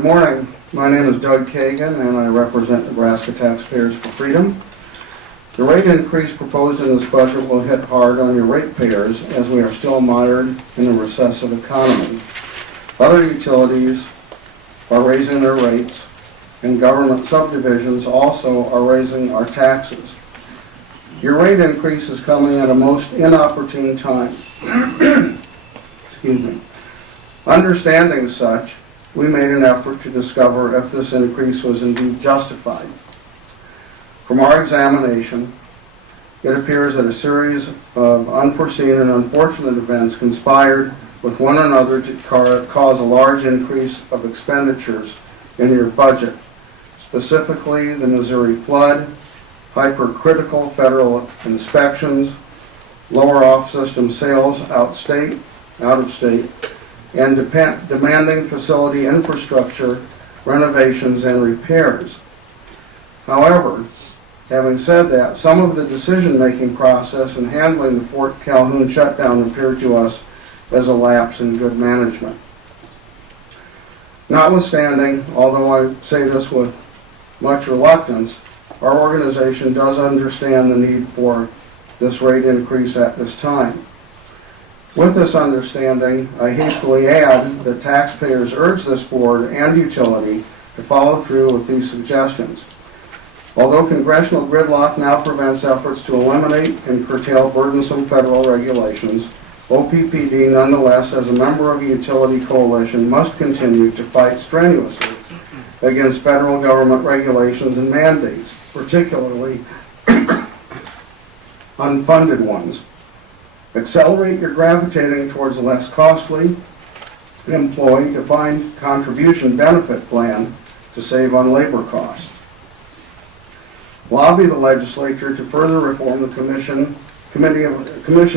Good morning. My name is Doug Kagan and I represent Nebraska Taxpayers for Freedom. The rate increase proposed in this budget will hit hard on your ratepayers as we are still mired in a recessive economy. Other utilities are raising their rates and government subdivisions also are raising our taxes. Your rate increase is coming at a most inopportune time. Excuse me. Understanding such, we made an effort to discover if this increase was indeed justified. From our examination, it appears that a series of unforeseen and unfortunate events conspired with one another to cause a large increase of expenditures in your budget, specifically the Missouri flood, hypercritical federal inspections, lower off-system sales out of state, and demanding facility infrastructure renovations and repairs. However, having said that, some of the decision-making process in handling the Fort Calhoun shutdown appeared to us as a lapse in good management. Notwithstanding, although I say this with much reluctance, our organization does understand the need for this rate increase at this time. With this understanding, I hastily add that taxpayers urge this board and utility to follow through with these suggestions. Although congressional gridlock now prevents efforts to eliminate and curtail burdensome federal regulations, OPPD nonetheless, as a member of a utility coalition, must continue to fight strenuously against federal government regulations and mandates, particularly unfunded ones. Accelerate your gravitating towards a less costly employee-defined contribution benefit plan to save on labor costs. Lobby the legislature to further reform the Commission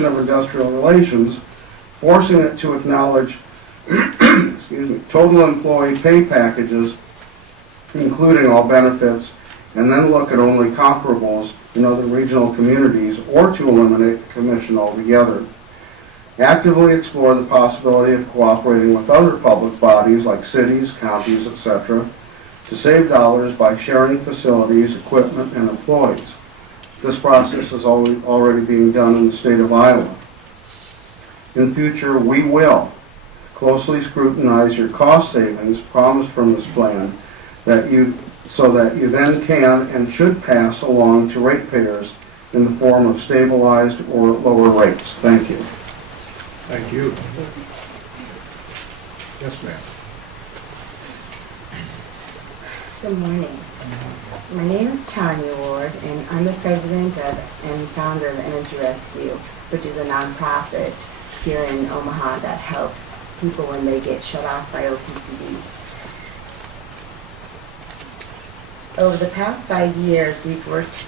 of Industrial Relations, forcing it to acknowledge total employee pay packages, including all benefits, and then look at only comparables in other regional communities, or to eliminate the commission altogether. Actively explore the possibility of cooperating with other public bodies like cities, counties, etc., to save dollars by sharing facilities, equipment, and employees. This process is already being done in the state of Iowa. In future, we will closely scrutinize your cost savings promised from this plan so that you then can and should pass along to ratepayers in the form of stabilized or lower rates. Thank you. Thank you. Yes, ma'am. Good morning. My name is Tanya Ward, and I'm the president of and founder of Energy Rescue, which is a nonprofit here in Omaha that helps people when they get shut off by OPPD. Over the past 5 years, we've worked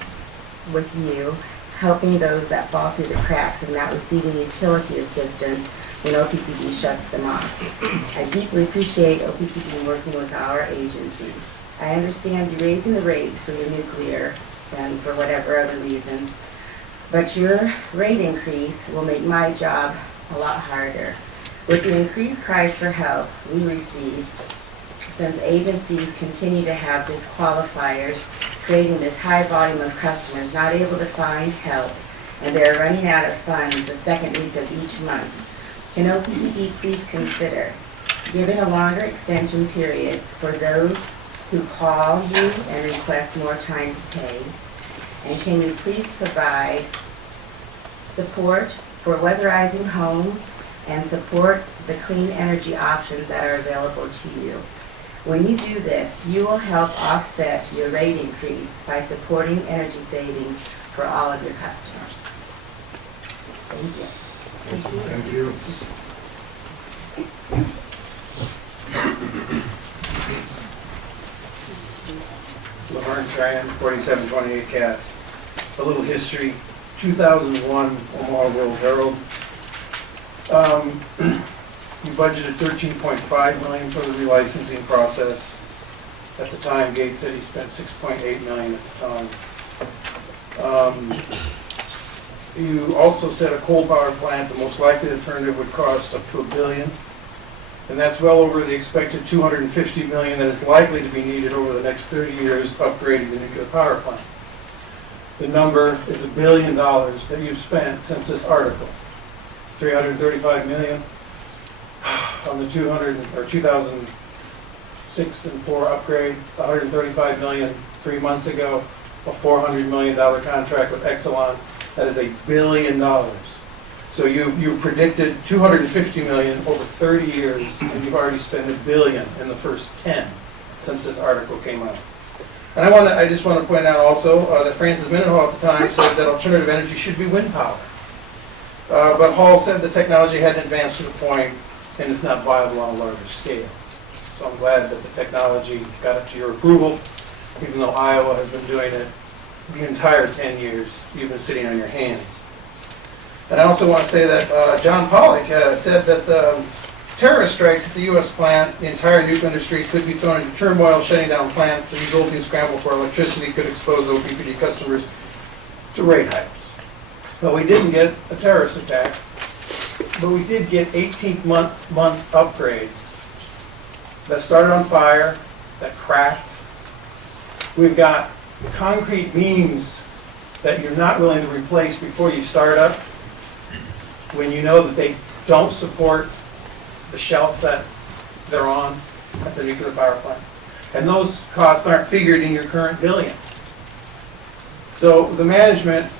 with you, helping those that fall through the cracks of not receiving utility assistance when OPPD shuts them off. I deeply appreciate OPPD working with our agency. I understand you raising the rates for your nuclear and for whatever other reasons, but your rate increase will make my job a lot harder. With the increased cries for help we receive, since agencies continue to have disqualifiers, creating this high volume of customers not able to find help, and they're running out of funds the second week of each month, can OPPD please consider giving a longer extension period for those who call you and request more time to pay? And can you please provide support for weatherizing homes and support the clean energy options that are available to you? When you do this, you will help offset your rate increase by supporting energy savings for all of your customers. Thank you. Thank you. Laverne Tran, 4728 Cass. A little history. 2001 Omaha World Herald. We budgeted $13.5 million for the relicensing process. At the time, Gates said he spent $6.8 million at the time. You also said a coal power plant, the most likely alternative, would cost up to $1 billion. And that's well over the expected $250 million that is likely to be needed over the next 30 years upgrading the nuclear power plant. The number is $1 billion that you've spent since this article. $335 million on the 2006 and 4 upgrade, $135 million 3 months ago, a $400 million contract with Exelon. That is $1 billion. So you've predicted $250 million over 30 years, and you've already spent $1 billion in the first 10 since this article came out. And I just want to point out also that Francis Mendenhall at the time said that alternative energy should be wind power. But Hall said the technology hadn't advanced to the point, and it's not viable on a larger scale. So I'm glad that the technology got it to your approval, even though Iowa has been doing it the entire 10 years you've been sitting on your hands. And I also want to say that John Pollock said that terrorist strikes at the U.S. plant, the entire nuclear industry could be thrown into turmoil, shutting down plants. The resulting scramble for electricity could expose OPPD customers to rate hikes. But we didn't get a terrorist attack, but we did get 18-month upgrades that started on fire, that cracked. We've got concrete beams that you're not willing to replace before you start up, when you know that they don't support the shelf that they're on at the nuclear power plant. And those costs aren't figured in your current billing. So the management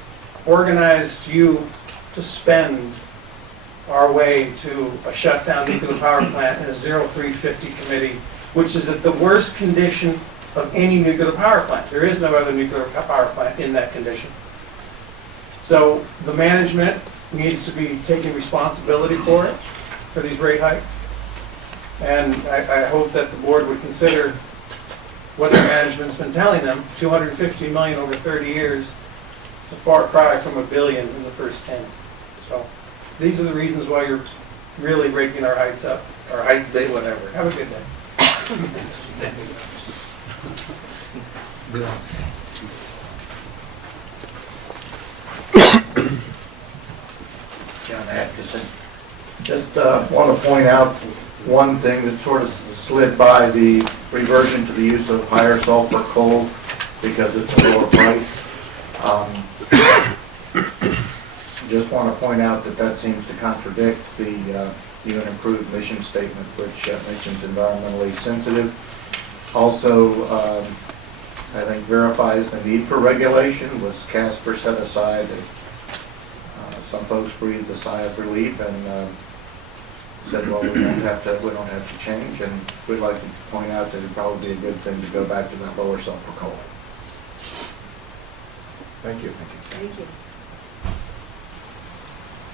organized you to spend our way to a shutdown nuclear power plant in a 0350 committee, which is at the worst condition of any nuclear power plant. There is no other nuclear power plant in that condition. So the management needs to be taking responsibility for it, for these rate hikes. And I hope that the board would consider what the management's been telling them. $250 million over 30 years. It's a far cry from $1 billion in the first 10. So these are the reasons why you're really breaking our heights up, or height day, whatever. Have a good day. John Atkinson. Just want to point out one thing that sort of slid by, the reversion to the use of higher sulfur coal because it's a lower price. Just want to point out that that seems to contradict the new and improved mission statement, which mentions environmentally sensitive. Also, I think verifies the need for regulation. Was Casper set aside? Some folks breathed a sigh of relief and said, "Well, we don't have to change." And we'd like to point out that it'd probably be a good thing to go back to that lower sulfur coal. Thank you. Thank you.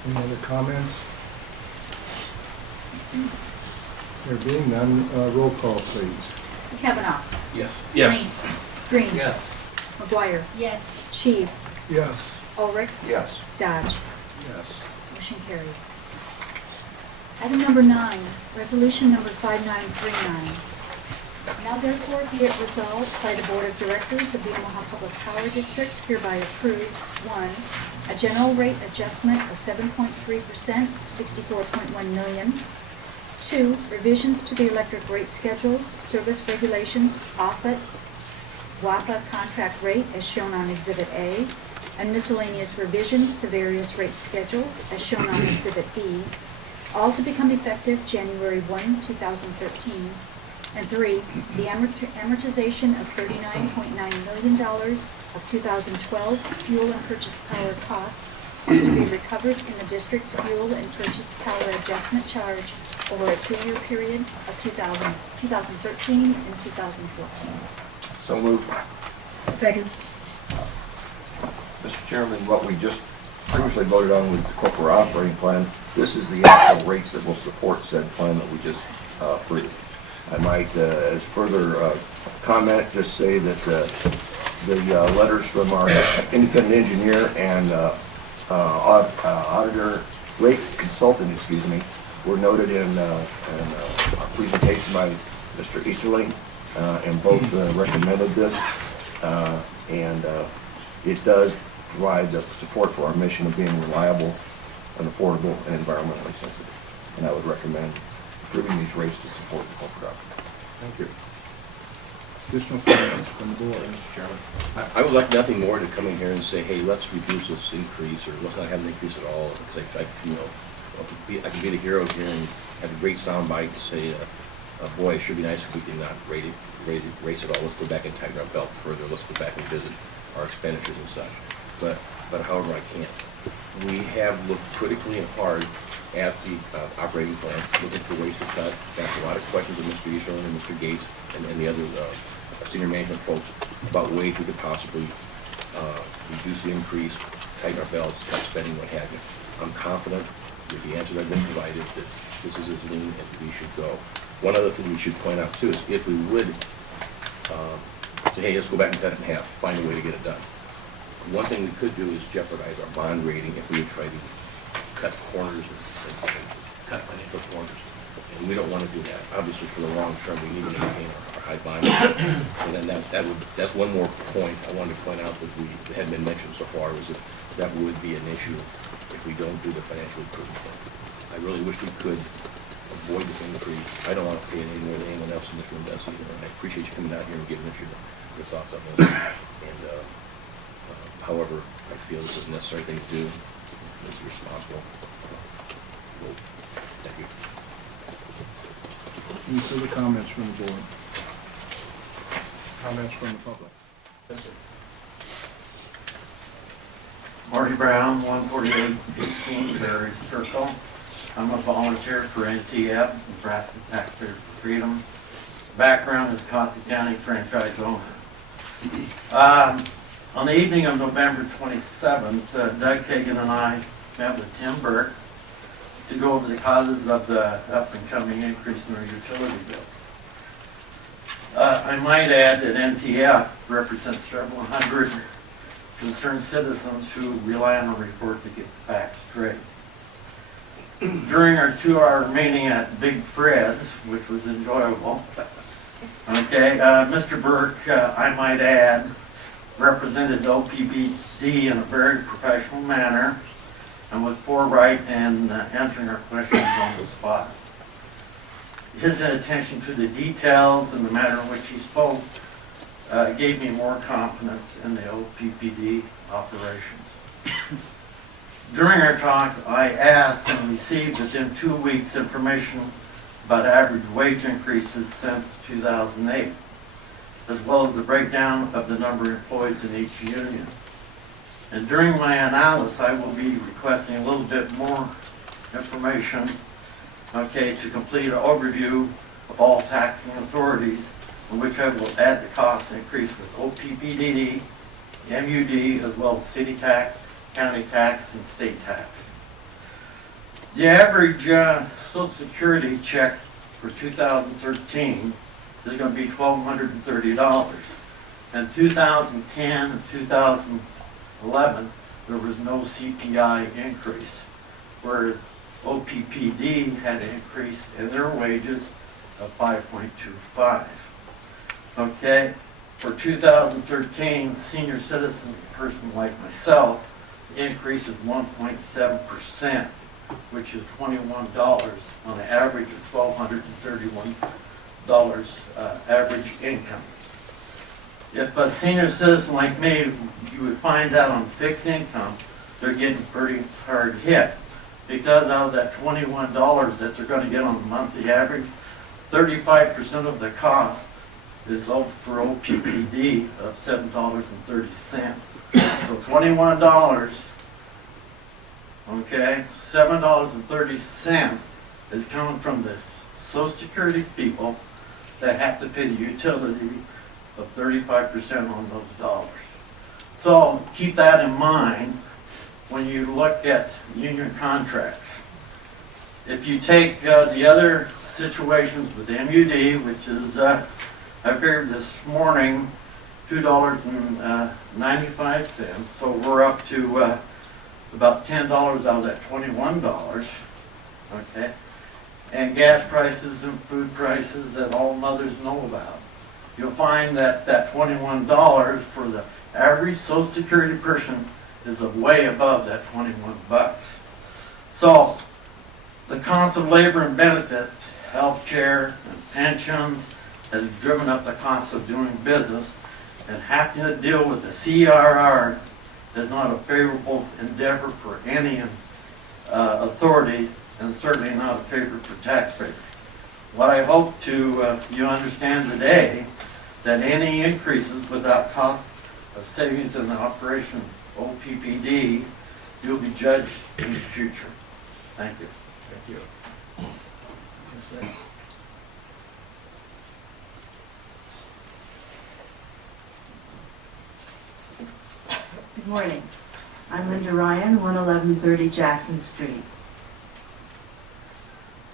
Any other comments? There being none, roll call, please. Kavanaugh. Yes. Green. Yes. McGuire. Yes. Sheave. Yes. Ulrich. Yes. Dodge. Yes. Motion carried. Item number 9, resolution number 5939. Now therefore be it resolved by the Board of Directors of the Omaha Public Power District hereby approves 1, a general rate adjustment of 7.3%, $64.1 million. 2, revisions to the electric rate schedules, service regulations, OFFIT, WAPA contract rate as shown on Exhibit A, and miscellaneous revisions to various rate schedules as shown on Exhibit B, all to become effective January 1, 2013. And 3, the amortization of $39.9 million of 2012 fuel and purchased power costs to be recovered in the district's fuel and purchased power adjustment charge over a 2-year period of 2013 and 2014. So moved. Second. Mr. Chairman, what we just previously voted on was the corporate operating plan. This is the actual rates that will support said plan that we just approved. I might, as further comment, just say that the letters from our independent engineer and auditor, rate consultant, were noted in a presentation by Mr. Easterling, and both recommended this. And it does provide the support for our mission of being reliable and affordable and environmentally sensitive. And I would recommend approving these rates to support the corporate operating. Thank you. Additional comments from the board? Mr. Chairman, I would like nothing more to come in here and say, hey, let's reduce this increase, or let's not have an increase at all, because I can be the hero here and have a great soundbite and say, boy, it should be nice if we can not raise it all. Let's go back and tighten our belt further. Let's go back and visit our expenditures and such. But however, I can't. We have looked critically and hard at the operating plan, looking for ways to cut. Asked a lot of questions of Mr. Easterlin and Mr. Gates and the other senior management folks about ways we could possibly reduce the increase, tighten our belts, cut spending, what have you. I'm confident with the answers I've been provided that this is as lean as we should go. One other thing we should point out too is if we would say, hey, let's go back and cut it in half, find a way to get it done. One thing we could do is jeopardize our bond rating if we would try to cut corners and cut financial corners. And we don't want to do that. Obviously, for the long term, we need to maintain our high bond rating. So then that's one more point I wanted to point out that hadn't been mentioned so far, was that would be an issue if we don't do the financial improvement thing. I really wish we could avoid this increase. I don't want to pay it any more than anyone else in this room does either. And I appreciate you coming out here and giving us your thoughts on this. And however, I feel this is a necessary thing to do. It's responsible. Well, thank you. Any further comments from the board? Comments from the public? Yes, sir. Marty Brown, 14818 Berry Circle. I'm a volunteer for NTF, Nebraska Taxpayers for Freedom. Background is Costa County franchise owner. On the evening of November 27th, Doug Kagan and I met with Tim Burke to go over the causes of the up-and-coming increase in our utility bills. I might add that NTF represents several hundred concerned citizens who rely on a report to get the facts straight. During our 2-hour meeting at Big Fred's, which was enjoyable, Mr. Burke, I might add, represented OPPD in a very professional manner and was forthright in answering our questions on the spot. His attention to the details and the manner in which he spoke gave me more confidence in the OPPD operations. During our talk, I asked and received within 2 weeks information about average wage increases since 2008, as well as the breakdown of the number of employees in each union. And during my analysis, I will be requesting a little bit more information, to complete an overview of all taxing authorities, in which I will add the cost increase with OPPD, MUD, as well as city tax, county tax, and state tax. The average Social Security check for 2013 is going to be $1,230. In 2010 and 2011, there was no CPI increase, whereas OPPD had an increase in their wages of 5.25. For 2013, senior citizen person like myself, the increase is 1.7%, which is $21 on an average of $1,231 average income. If a senior citizen like me, you would find that on fixed income, they're getting pretty hard hit. Because out of that $21 that they're going to get on the monthly average, 35% of the cost is for OPPD of $7.30. So $21, $7.30 is coming from the Social Security people that have to pay the utility of 35% on those dollars. So keep that in mind when you look at union contracts. If you take the other situations with MUD, which is, I figured this morning, $2.95, so we're up to about $10 out of that $21, and gas prices and food prices that all mothers know about. You'll find that that $21 for the average Social Security person is way above that 21 bucks. So the cost of labor and benefit healthcare, and pensions has driven up the cost of doing business, and having to deal with the CRR is not a favorable endeavor for any authorities, and certainly not a favor for taxpayers. What I hope to you understand today, that any increases without cost of savings in the operation OPPD, you'll be judged in the future. Thank you. Thank you. Good morning. I'm Linda Ryan, 11130 Jackson Street.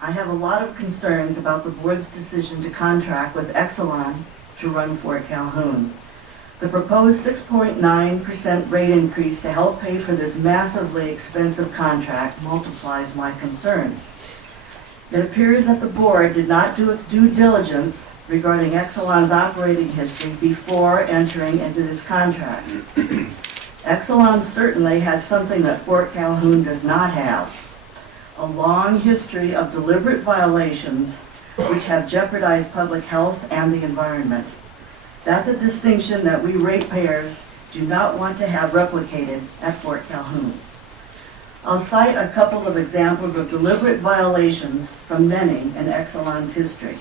I have a lot of concerns about the board's decision to contract with Exelon to run Fort Calhoun. The proposed 6.9% rate increase to help pay for this massively expensive contract multiplies my concerns. It appears that the board did not do its due diligence regarding Exelon's operating history before entering into this contract. Exelon certainly has something that Fort Calhoun does not have: a long history of deliberate violations which have jeopardized public health and the environment. That's a distinction that we ratepayers do not want to have replicated at Fort Calhoun. I'll cite a couple of examples of deliberate violations from many in Exelon's history.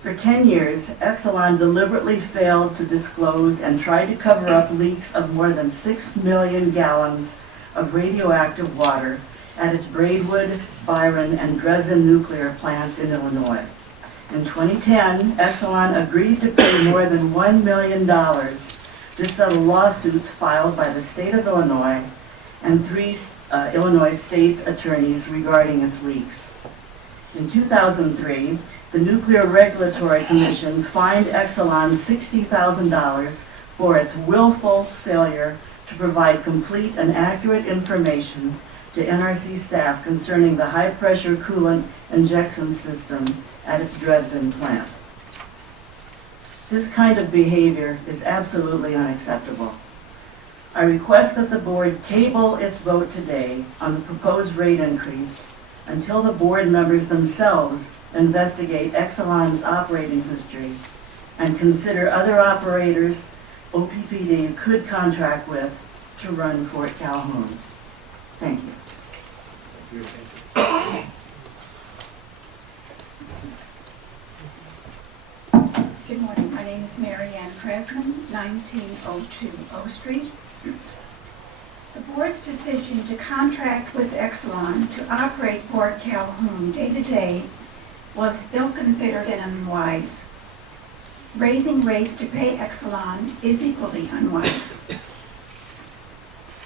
For 10 years, Exelon deliberately failed to disclose and tried to cover up leaks of more than 6 million gallons of radioactive water at its Braidwood, Byron, and Dresden nuclear plants in Illinois. In 2010, Exelon agreed to pay more than $1 million to settle lawsuits filed by the state of Illinois and 3 Illinois state's attorneys regarding its leaks. In 2003, the Nuclear Regulatory Commission fined Exelon $60,000 for its willful failure to provide complete and accurate information to NRC staff concerning the high-pressure coolant injection system at its Dresden plant. This kind of behavior is absolutely unacceptable. I request that the board table its vote today on the proposed rate increase until the board members themselves investigate Exelon's operating history and consider other operators OPPD could contract with to run Fort Calhoun. Thank you. Good morning, my name is Mary Ann Kresman, 1902 O Street. The board's decision to contract with Exelon to operate Fort Calhoun day-to-day was ill-considered and unwise. Raising rates to pay Exelon is equally unwise.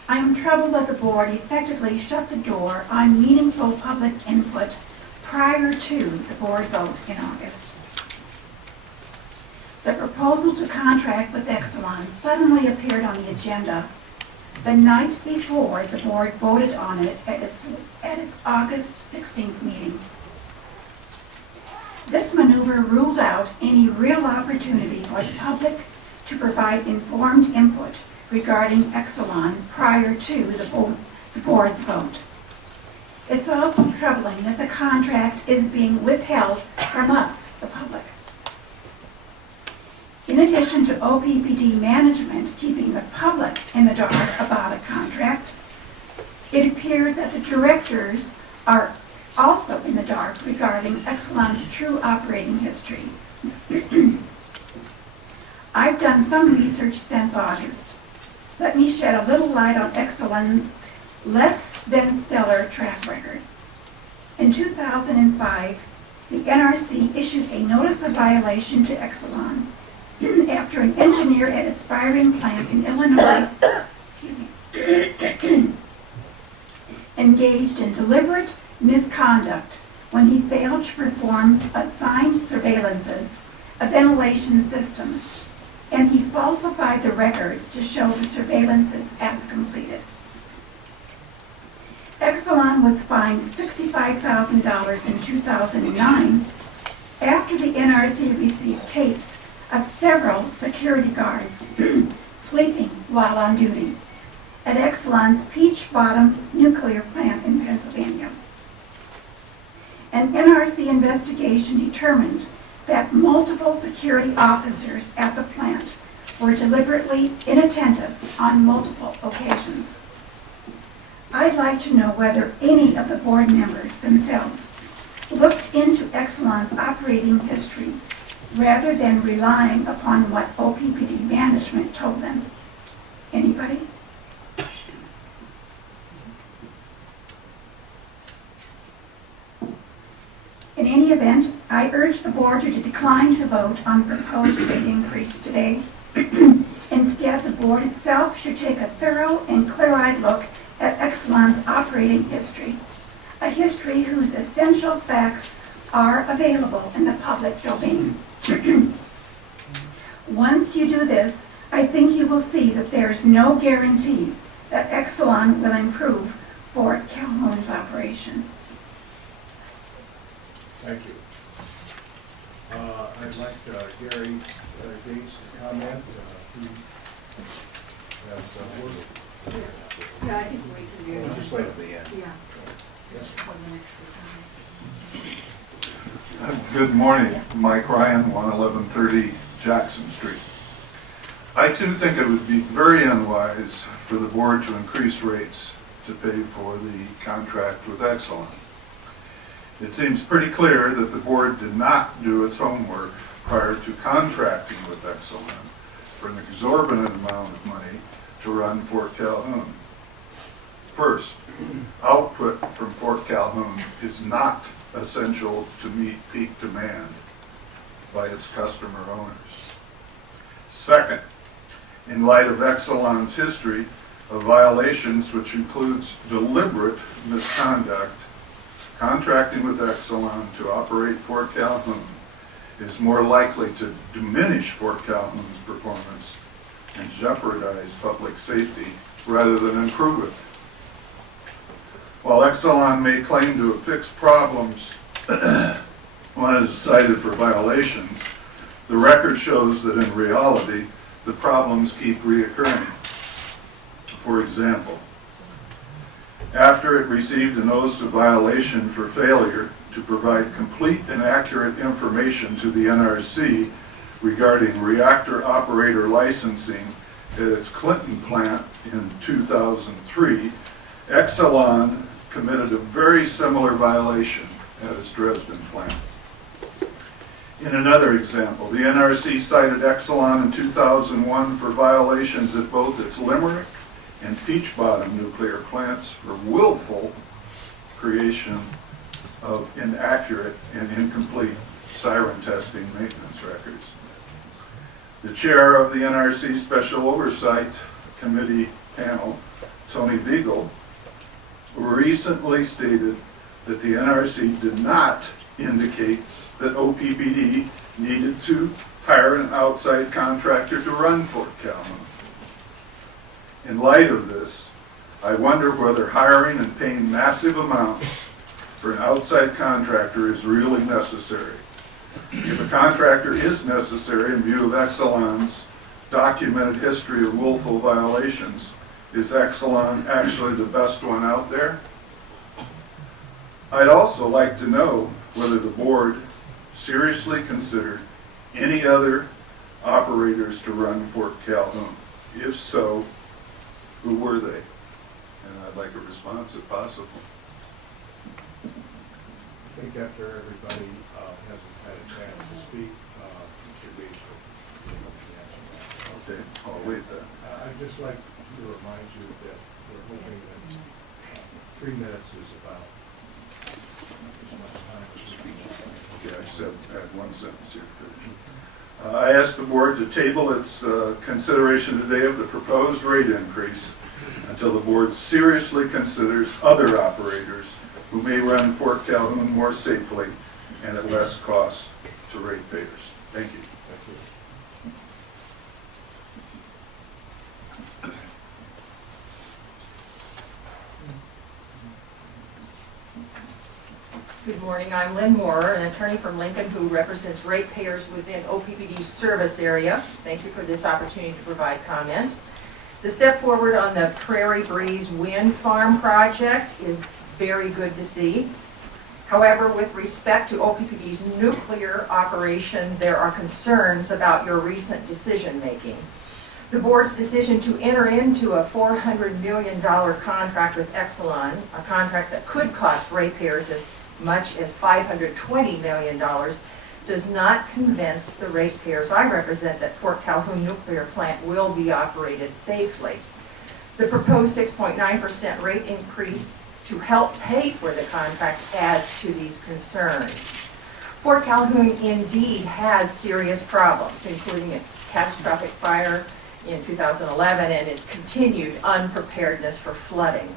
I am troubled that the board effectively shut the door on meaningful public input prior to the board vote in August. The proposal to contract with Exelon suddenly appeared on the agenda the night before the board voted on it at its August 16th meeting. This maneuver ruled out any real opportunity for the public to provide informed input regarding Exelon prior to the board's vote. It's also troubling that the contract is being withheld from us, the public. In addition to OPPD management keeping the public in the dark about a contract, it appears that the directors are also in the dark regarding Exelon's true operating history. I've done some research since August. Let me shed a little light on Exelon's less than stellar track record. In 2005, the NRC issued a notice of violation to Exelon after an engineer at its Byron plant in Illinois engaged in deliberate misconduct when he failed to perform assigned surveillances of ventilation systems, and he falsified the records to show the surveillances as completed. Exelon was fined $65,000 in 2009 after the NRC received tapes of several security guards sleeping while on duty at Exelon's Peach Bottom nuclear plant in Pennsylvania. An NRC investigation determined that multiple security officers at the plant were deliberately inattentive on multiple occasions. I'd like to know whether any of the board members themselves looked into Exelon's operating history rather than relying upon what OPPD management told them. Anybody? In any event, I urge the board to decline to vote on the proposed rate increase today. Instead, the board itself should take a thorough and clear-eyed look at Exelon's operating history, a history whose essential facts are available in the public domain. Once you do this, I think you will see that there's no guarantee that Exelon will improve Fort Calhoun's operation. Thank you. I'd like Gary Gates to comment. Who has word? Yeah, I think wait till the end. Just wait at the end. Yeah. Yes. For the next few comments. Good morning, Mike Ryan, 11130 Jackson Street. I too think it would be very unwise for the board to increase rates to pay for the contract with Exelon. It seems pretty clear that the board did not do its homework prior to contracting with Exelon for an exorbitant amount of money to run Fort Calhoun. First, output from Fort Calhoun is not essential to meet peak demand by its customer owners. Second, in light of Exelon's history of violations, which includes deliberate misconduct, contracting with Exelon to operate Fort Calhoun is more likely to diminish Fort Calhoun's performance and jeopardize public safety rather than improve it. While Exelon may claim to have fixed problems when it is cited for violations, the record shows that in reality, the problems keep reoccurring. For example, after it received a notice of violation for failure to provide complete and accurate information to the NRC regarding reactor operator licensing at its Clinton plant in 2003, Exelon committed a very similar violation at its Dresden plant. In another example, the NRC cited Exelon in 2001 for violations at both its Limerick and Peach Bottom nuclear plants for willful creation of inaccurate and incomplete siren testing maintenance records. The chair of the NRC Special Oversight Committee panel, Tony Viegel, recently stated that the NRC did not indicate that OPPD needed to hire an outside contractor to run Fort Calhoun. In light of this, I wonder whether hiring and paying massive amounts for an outside contractor is really necessary. If a contractor is necessary in view of Exelon's documented history of willful violations, is Exelon actually the best one out there? I'd also like to know whether the board seriously considered any other operators to run Fort Calhoun. If so, who were they? And I'd like a response if possible. I think after everybody hasn't had a chance to speak, Mr. Gates will answer that. Okay, I'll wait then. I'd just like to remind you that we're hoping that 3 minutes is about as much time as speech. Okay, I said I had one sentence here to finish. I asked the board to table its consideration today of the proposed rate increase until the board seriously considers other operators who may run Fort Calhoun more safely and at less cost to ratepayers. Thank you. Thank you. Good morning, I'm Lynn Moore, an attorney from Lincoln who represents ratepayers within OPPD's service area. Thank you for this opportunity to provide comment. The step forward on the Prairie Breeze Wind Farm project is very good to see. However, with respect to OPPD's nuclear operation, there are concerns about your recent decision-making. The board's decision to enter into a $400 million contract with Exelon, a contract that could cost ratepayers as much as $520 million, does not convince the ratepayers I represent that Fort Calhoun nuclear plant will be operated safely. The proposed 6.9% rate increase to help pay for the contract adds to these concerns. Fort Calhoun indeed has serious problems, including its catastrophic fire in 2011 and its continued unpreparedness for flooding.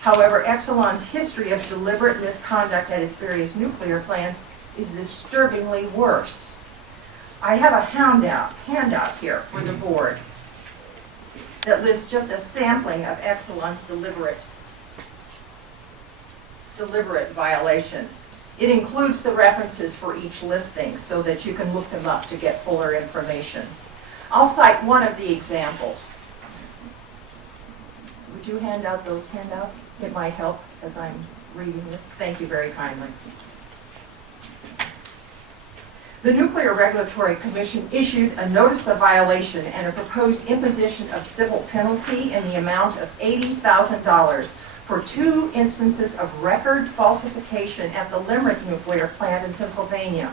However, Exelon's history of deliberate misconduct at its various nuclear plants is disturbingly worse. I have a handout here for the board that lists just a sampling of Exelon's deliberate violations. It includes the references for each listing so that you can look them up to get fuller information. I'll cite one of the examples. Would you hand out those handouts? It might help as I'm reading this. Thank you very kindly. The Nuclear Regulatory Commission issued a notice of violation and a proposed imposition of civil penalty in the amount of $80,000 for 2 instances of record falsification at the Limerick nuclear plant in Pennsylvania.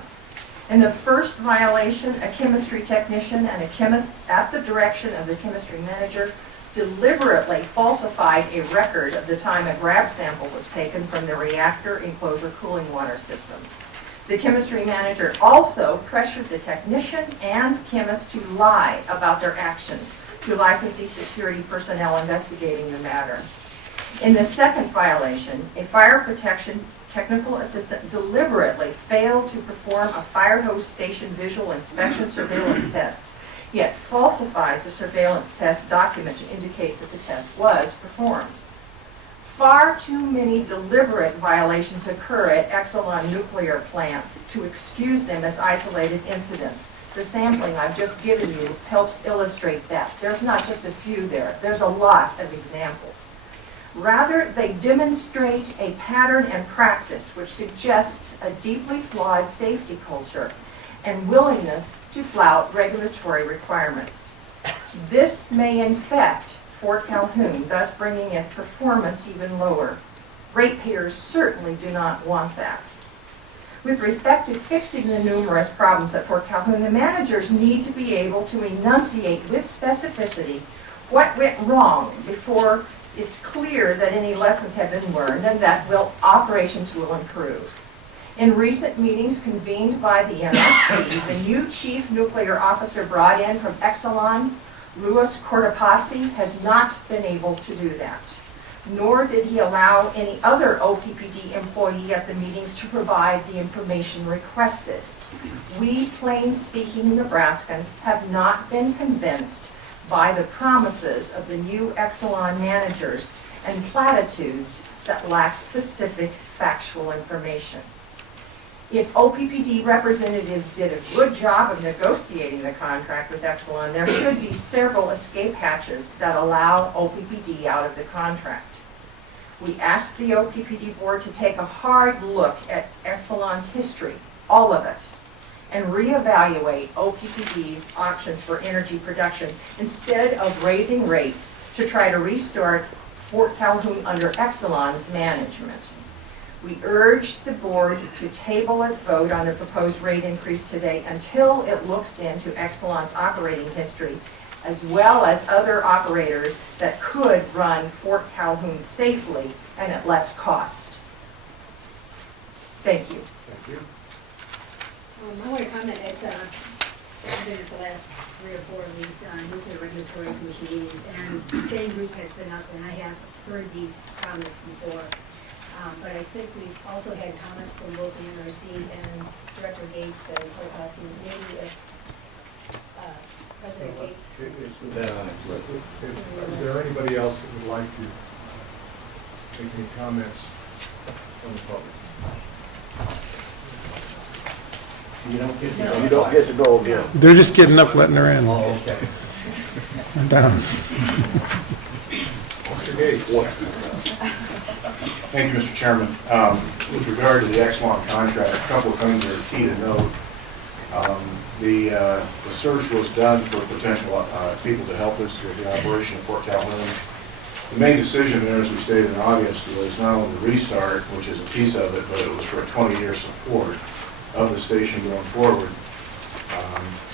In the first violation, a chemistry technician and a chemist, at the direction of the chemistry manager, deliberately falsified a record of the time a grab sample was taken from the reactor enclosure cooling water system. The chemistry manager also pressured the technician and chemist to lie about their actions to licensee security personnel investigating the matter. In the second violation, a fire protection technical assistant deliberately failed to perform a fire hose station visual inspection surveillance test, yet falsified the surveillance test document to indicate that the test was performed. Far too many deliberate violations occur at Exelon nuclear plants to excuse them as isolated incidents. The sampling I've just given you helps illustrate that. There's not just a few there, there's a lot of examples. Rather, they demonstrate a pattern and practice which suggests a deeply flawed safety culture and willingness to flout regulatory requirements. This may infect Fort Calhoun, thus bringing its performance even lower. Ratepayers certainly do not want that. With respect to fixing the numerous problems at Fort Calhoun, the managers need to be able to enunciate with specificity what went wrong before it's clear that any lessons have been learned and that operations will improve. In recent meetings convened by the NRC, the new chief nuclear officer brought in from Exelon, Louis Cortopassi, has not been able to do that. Nor did he allow any other OPPD employee at the meetings to provide the information requested. We plain-speaking Nebraskans have not been convinced by the promises of the new Exelon managers and platitudes that lack specific factual information. If OPPD representatives did a good job of negotiating the contract with Exelon, there should be several escape hatches that allow OPPD out of the contract. We asked the OPPD board to take a hard look at Exelon's history, all of it, and reevaluate OPPD's options for energy production instead of raising rates to try to restart Fort Calhoun under Exelon's management. We urge the board to table its vote on the proposed rate increase today until it looks into Exelon's operating history, as well as other operators that could run Fort Calhoun safely and at less cost. Thank you. Thank you. I want to comment that I've been at the last 3 or 4 of these nuclear regulatory commission meetings, and the same group has been up, and I have heard these comments before. But I think we've also had comments from both the NRC and Director Gates and Cortopassi, maybe if President Gates. Is there anybody else that would like to make any comments from the public? You don't get to go again. They're just getting up, letting her in. Oh, okay. I'm down. Mr. Gates. Thank you, Mr. Chairman. With regard to the Exelon contract, a couple of things are key to note. The search was done for potential people to help us with the operation of Fort Calhoun. The main decision there, as we stated in August, was not only the restart, which is a piece of it, but it was for a 20-year support of the station going forward.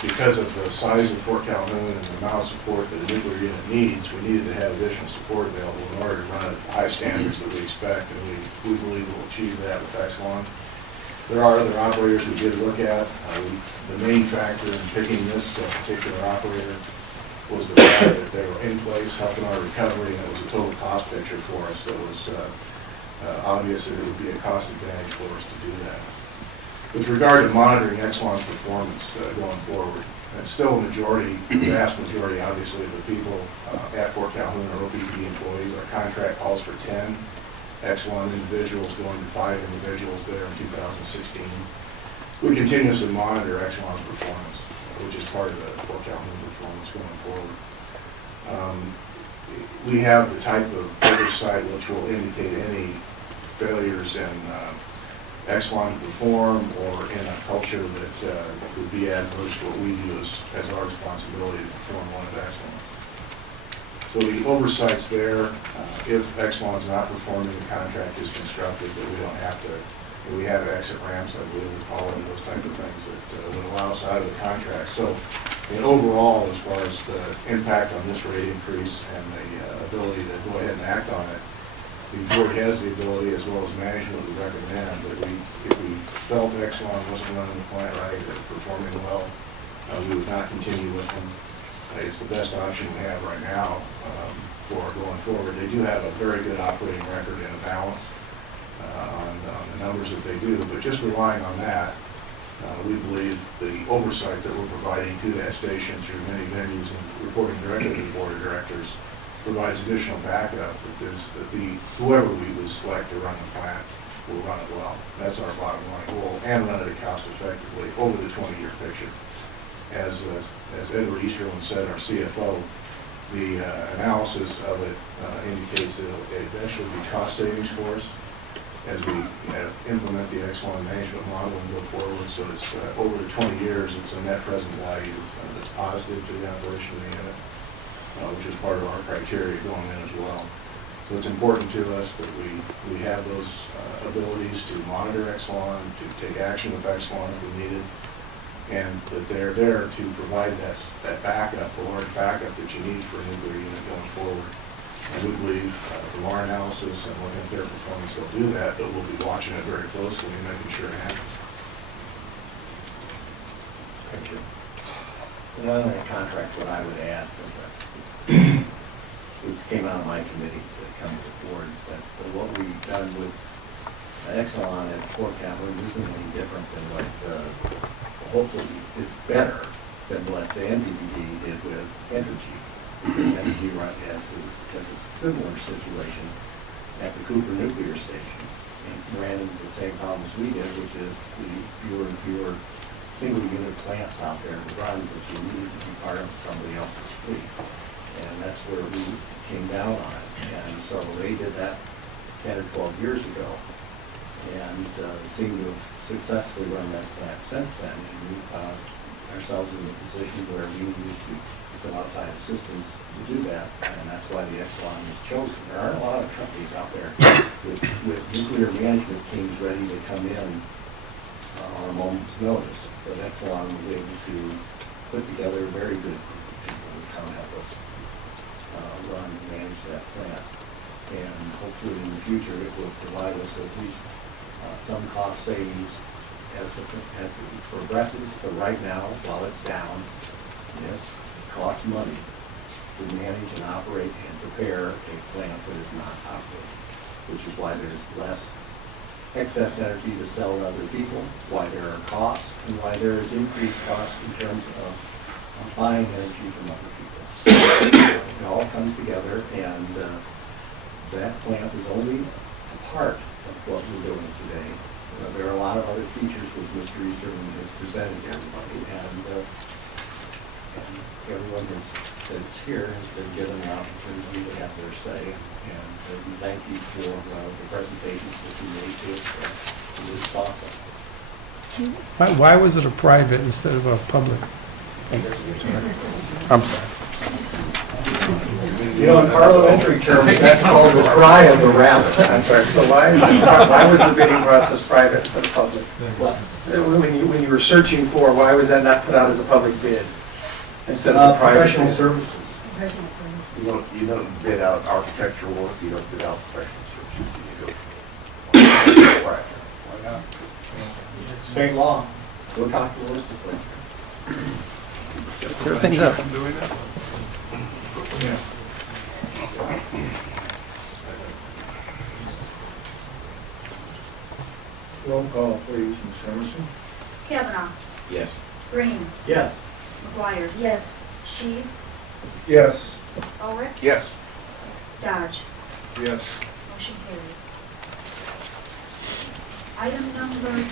Because of the size of Fort Calhoun and the amount of support that a nuclear unit needs, we needed to have additional support available in order to run it at the high standards that we expect, and we believe we'll achieve that with Exelon. There are other operators we did look at. The main factor in picking this particular operator was the fact that they were in place helping our recovery, and it was a total cost picture for us. So it was obvious that it would be a cost advantage for us to do that. With regard to monitoring Exelon's performance going forward, and still a majority, vast majority, obviously, of the people at Fort Calhoun are OPPD employees. Our contract calls for 10 Exelon individuals, going to 5 individuals there in 2016. We continuously monitor Exelon's performance, which is part of the Fort Calhoun performance going forward. We have the type of oversight which will indicate any failures in Exelon to perform or in a culture that would be adverse to what we view as our responsibility to perform one of Exelon. So the oversight's there. If Exelon's not performing, the contract is constructed that we don't have to, we have exit ramps, I believe we call it, those type of things that would allow us out of the contract. So overall, as far as the impact on this rate increase and the ability to go ahead and act on it, the board has the ability, as well as management, would recommend that if we felt Exelon wasn't running the plant right or performing well, we would not continue with them. It's the best option we have right now for going forward. They do have a very good operating record and a balance on the numbers that they do, but just relying on that, we believe the oversight that we're providing to that station through many venues and reporting directly to the board of directors provides additional backup that whoever we would select to run the plant will run it well. That's our bottom line goal, and run it cost effectively over the 20-year picture. As Edward Easterlin said, our CFO, the analysis of it indicates that it'll eventually be cost savings for us as we implement the Exelon management model and go forward. So it's over the 20 years, it's a net present value that's positive to the operation of the unit, which is part of our criteria going in as well. So it's important to us that we have those abilities to monitor Exelon, to take action with Exelon if we need it, and that they're there to provide that backup, the large backup that you need for a nuclear unit going forward. And we believe from our analysis and looking at their performance, they'll do that, but we'll be watching it very closely and making sure it happens. Thank you. Another contract, what I would add, since this came out of my committee to come to the board, is that what we've done with Exelon at Fort Calhoun isn't any different than what, hopefully, is better than what the NPPD did with Entergy. Because Entergy has a similar situation at the Cooper Nuclear Station and ran into the same problems we did, which is the fewer and fewer single unit plants out there to run, but you needed to be part of somebody else's fleet. And that's where we came down on it. And so they did that 10 or 12 years ago and seem to have successfully run that plant since then. And we found ourselves in a position where we needed to some outside assistance to do that, and that's why the Exelon was chosen. There aren't a lot of companies out there with nuclear management teams ready to come in on a moment's notice, but Exelon was able to put together a very good group of people to come help us run and manage that plant. And hopefully in the future it will provide us at least some cost savings as it progresses. But right now, while it's down, yes, costs money to manage and operate and prepare a plant that is not operating, which is why there's less excess energy to sell to other people, why there are costs, and why there is increased costs in terms of buying energy from other people. So it all comes together, and that plant is only a part of what we're doing today. There are a lot of other features which Mr. Easterman has presented to everybody, and everyone has that's here has been given an opportunity to have their say. And we thank you for the presentations that you made to us. It was thoughtful. Why was it a private instead of a public? I'm sorry. You know, in parliamentary terms, that's called the cry of the rabbit. I'm sorry, so why was the bidding process private instead of public? When you were searching for, why was that not put out as a public bid instead of a private Professional bid? services. Professional services. You don't bid out architectural work, you don't bid out professional services, Why not? State law. Go talk to the legislature. Clear things up. Yes. Roll call, please, Ms. Emerson. Kavanaugh. Yes. Green. Yes. McGuire. Yes. Sheed. Yes. Ulrich. Yes. Dodge. Yes. Motion carried. Item number 10,